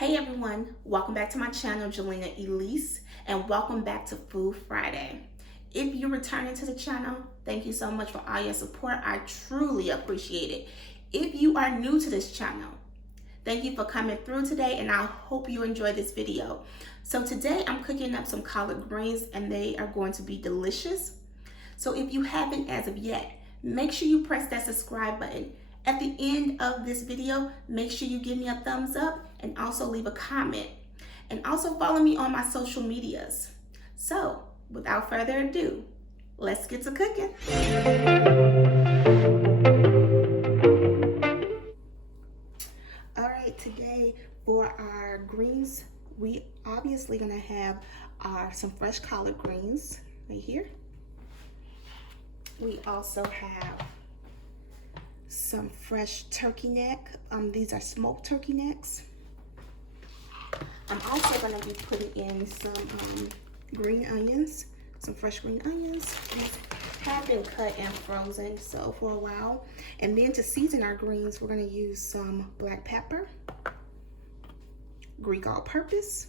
Hey everyone, welcome back to my channel, Jelena Elise, and welcome back to Food Friday. If you're returning to the channel, thank you so much for all your support. I truly appreciate it. If you are new to this channel, thank you for coming through today, and I hope you enjoy this video. So today I'm cooking up some collard greens, and they are going to be delicious. So if you haven't as of yet, make sure you press that subscribe button. At the end of this video, make sure you give me a thumbs up and also leave a comment. And also follow me on my social medias. So, without further ado, let's get to cooking. All right, today for our greens, we obviously gonna have some fresh collard greens right here. We also have some fresh turkey neck. These are smoked turkey necks. I'm also going to be putting in some green onions, some fresh green onions. These have been cut and frozen so for a while. And then to season our greens, we're going to use some black pepper, Greek all-purpose,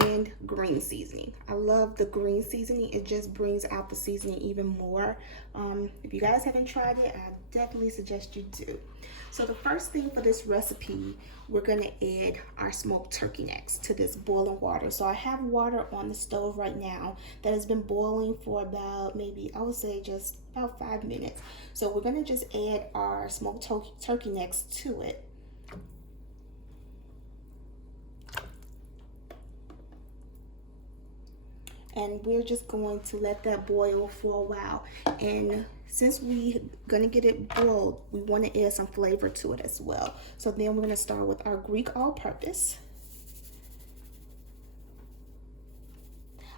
and green seasoning. I love the green seasoning. It just brings out the seasoning even more. If you guys haven't tried it, I definitely suggest you do. So the first thing for this recipe, we're gonna add our smoked turkey necks to this boiling water. So I have water on the stove right now that has been boiling for about maybe, I would say just about 5 minutes. So we're gonna just add our smoked turkey necks to it. And we're just going to let that boil for a while. And since we're gonna get it boiled, we want to add some flavor to it as well. So then we're gonna start with our Greek all-purpose.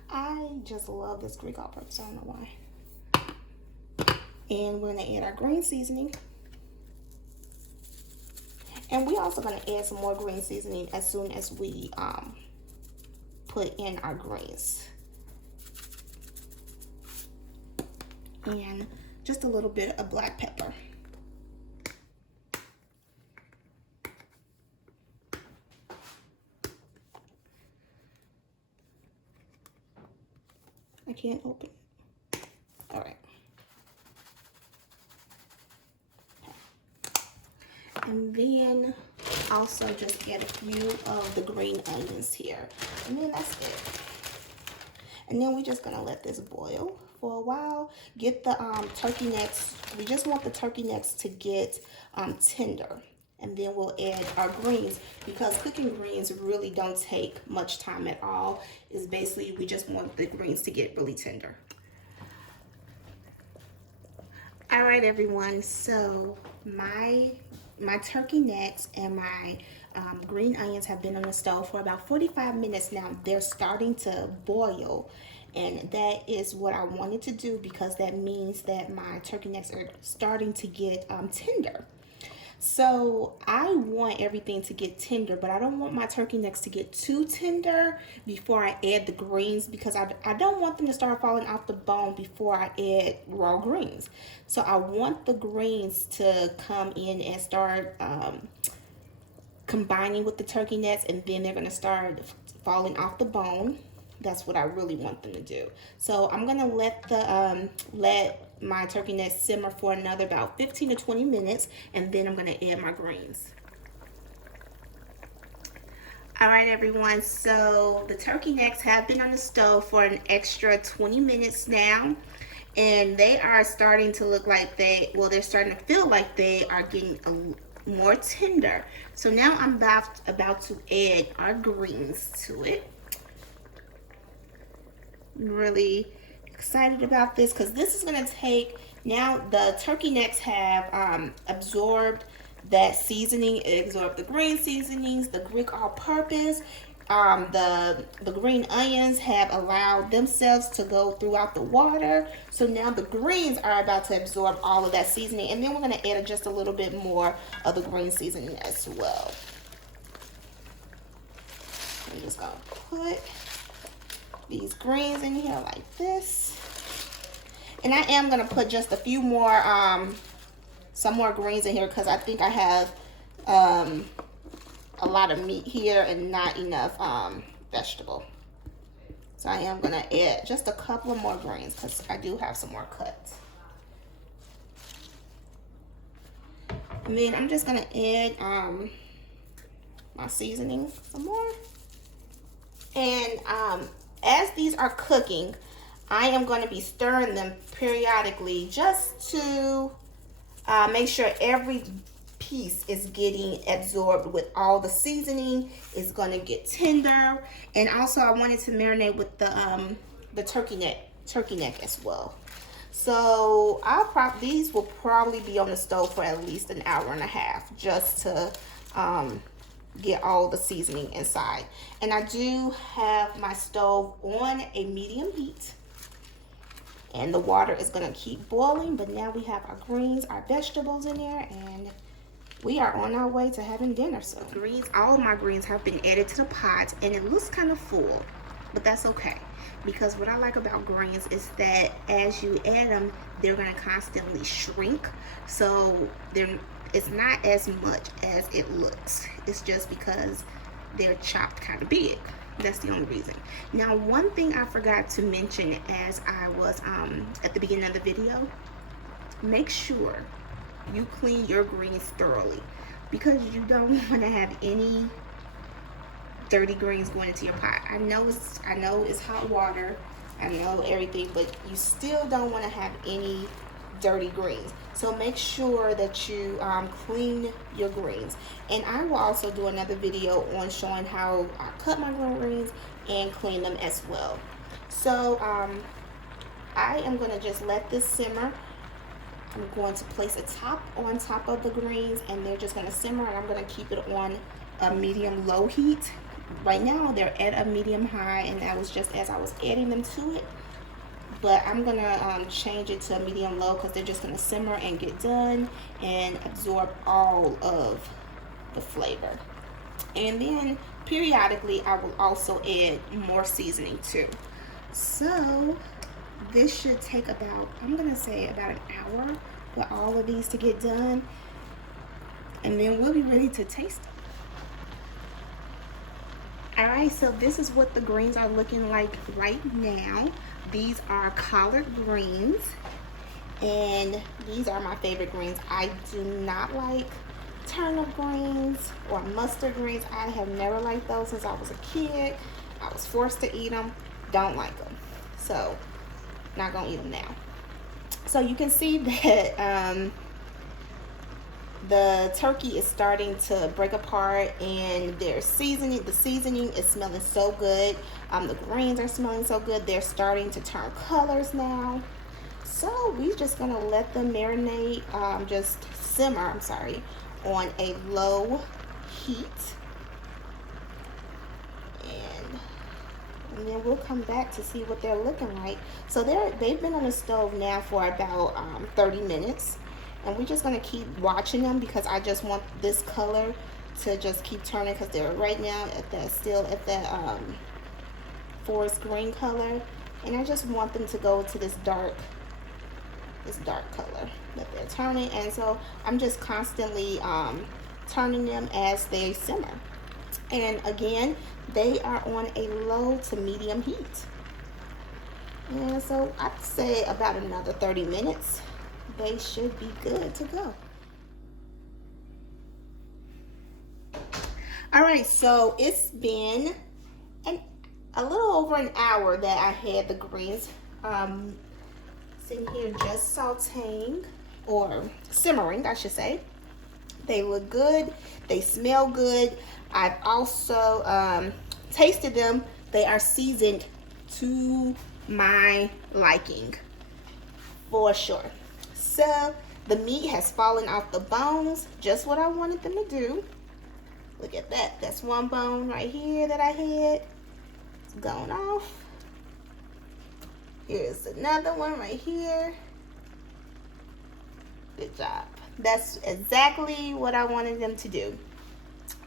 I just love this Greek all-purpose, I don't know why. And we're gonna add our green seasoning. And we're also gonna add some more green seasoning as soon as we put in our greens. And just a little bit of black pepper. I can't open it. All right. And then also just add a few of the green onions here. And then that's it. And then we're just gonna let this boil for a while. Get the turkey necks, we just want the turkey necks to get tender. And then we'll add our greens, because cooking greens really don't take much time at all. It's basically, we just want the greens to get really tender. All right, everyone, so my turkey necks and my green onions have been on the stove for about 45 minutes now. They're starting to boil, and that is what I wanted to do, because that means that my turkey necks are starting to get tender. So I want everything to get tender, but I don't want my turkey necks to get too tender before I add the greens, because I don't want them to start falling off the bone before I add raw greens. So I want the greens to come in and start combining with the turkey necks, and then they're going to start falling off the bone. That's what I really want them to do. So I'm going to let my turkey necks simmer for another about 15 to 20 minutes, and then I'm going to add my greens. All right, everyone, so the turkey necks have been on the stove for an extra 20 minutes now, and they are starting to look like they're starting to feel like they are getting more tender. So now I'm about to add our greens to it. I'm really excited about this, because this is going to take, now the turkey necks have absorbed that seasoning. It absorbed the green seasonings, the Greek all-purpose. The green onions have allowed themselves to go throughout the water. So now the greens are about to absorb all of that seasoning, and then we're going to add just a little bit more of the green seasoning as well. I'm just going to put these greens in here like this. And I am going to put just a few more, some more greens in here, because I think I have a lot of meat here and not enough vegetable. So I am gonna add just a couple of more greens because I do have some more cuts. And then I'm just gonna add my seasoning some more. And as these are cooking, I am going to be stirring them periodically just to make sure every piece is getting absorbed with all the seasoning. Is going to get tender. And also I wanted to marinate with the turkey neck as well. So these will probably be on the stove for at least an hour and a half just to get all the seasoning inside. And I do have my stove on a medium heat. And the water is going to keep boiling, but now we have our greens, our vegetables in there, and we are on our way to having dinner. So greens, all of my greens have been added to the pot, and it looks kind of full, but that's okay. Because what I like about greens is that as you add them, they're going to constantly shrink. So it's not as much as it looks. It's just because they're chopped kind of big. That's the only reason. Now, one thing I forgot to mention as I was at the beginning of the video, make sure you clean your greens thoroughly, because you don't want to have any dirty greens going into your pot. I know it's hot water, I know everything, but you still don't want to have any dirty greens. So make sure that you clean your greens. And I will also do another video on showing how I cut my greens and clean them as well. So I am going to just let this simmer. I'm going to place a top on top of the greens, and they're just going to simmer, and I'm going to keep it on a medium low heat. Right now they're at a medium high, and that was just as I was adding them to it. But I'm gonna change it to a medium low because they're just gonna simmer and get done and absorb all of the flavor. And then periodically I will also add more seasoning too. So this should take about, I'm gonna say about an hour for all of these to get done, and then we'll be ready to taste them. All right, so this is what the greens are looking like right now. These are collard greens, and these are my favorite greens. I do not like turnip greens or mustard greens. I have never liked those since I was a kid. I was forced to eat them. Don't like them. So, not gonna eat them now. So you can see that the turkey is starting to break apart, and the seasoning is smelling so good. The greens are smelling so good. They're starting to turn colors now. So we're just gonna let them marinate, just simmer, on a low heat. And then we'll come back to see what they're looking like. So they've been on the stove now for about 30 minutes. And we're just going to keep watching them because I just want this color to just keep turning, because they're right now still at that forest green color. And I just want them to go to this dark color that they're turning. And so I'm just constantly turning them as they simmer. And again, they are on a low to medium heat. And so I'd say about another 30 minutes. They should be good to go. All right, so it's been a little over an hour that I had the greens sitting here just sauteing, or simmering, I should say. They look good. They smell good. I've also tasted them. They are seasoned to my liking, for sure. So the meat has fallen off the bones, just what I wanted them to do. Look at that. That's one bone right here that I had. It's gone off. Here's another one right here. Good job. That's exactly what I wanted them to do.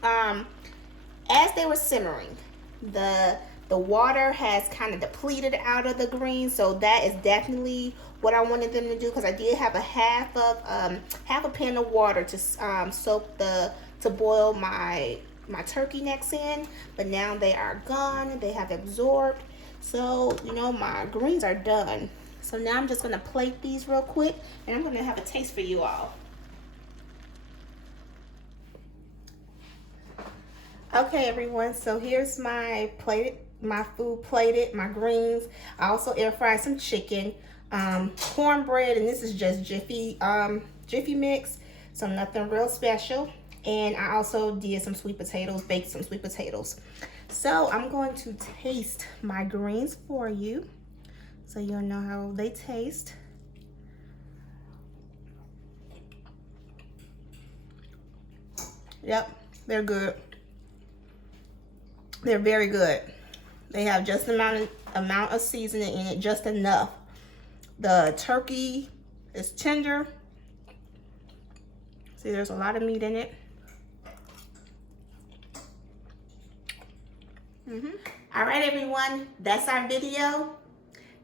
As they were simmering, the water has kind of depleted out of the greens, so that is definitely what I wanted them to do, because I did have a half a pan of water to boil my my turkey necks in, but now they are gone. They have absorbed. So, you know, my greens are done. So now I'm just gonna plate these real quick, and I'm gonna have a taste for you all. Okay, everyone, so here's my food plated, my greens. I also air fried some chicken, cornbread, and this is just Jiffy mix, so nothing real special. And I also did some sweet potatoes, baked some sweet potatoes. So I'm going to taste my greens for you, so you'll know how they taste. Yep, they're good. They're very good. They have just the amount of seasoning in it, just enough. The turkey is tender. See, there's a lot of meat in it. All right, everyone, that's our video.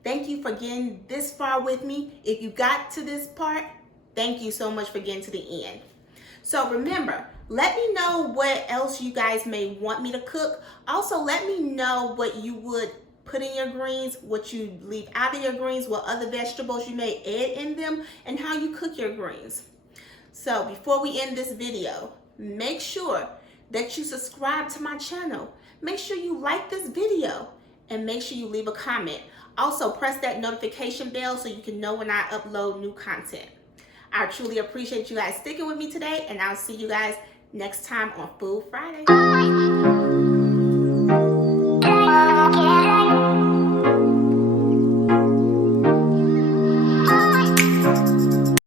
Thank you for getting this far with me. If you got to this part, thank you so much for getting to the end. So remember, let me know what else you guys may want me to cook. Also, let me know what you would put in your greens, what you leave out of your greens, what other vegetables you may add in them, and how you cook your greens. So before we end this video, make sure that you subscribe to my channel. Make sure you like this video and make sure you leave a comment. Also, press that notification bell so you can know when I upload new content. I truly appreciate you guys sticking with me today, and I'll see you guys next time on Food Friday.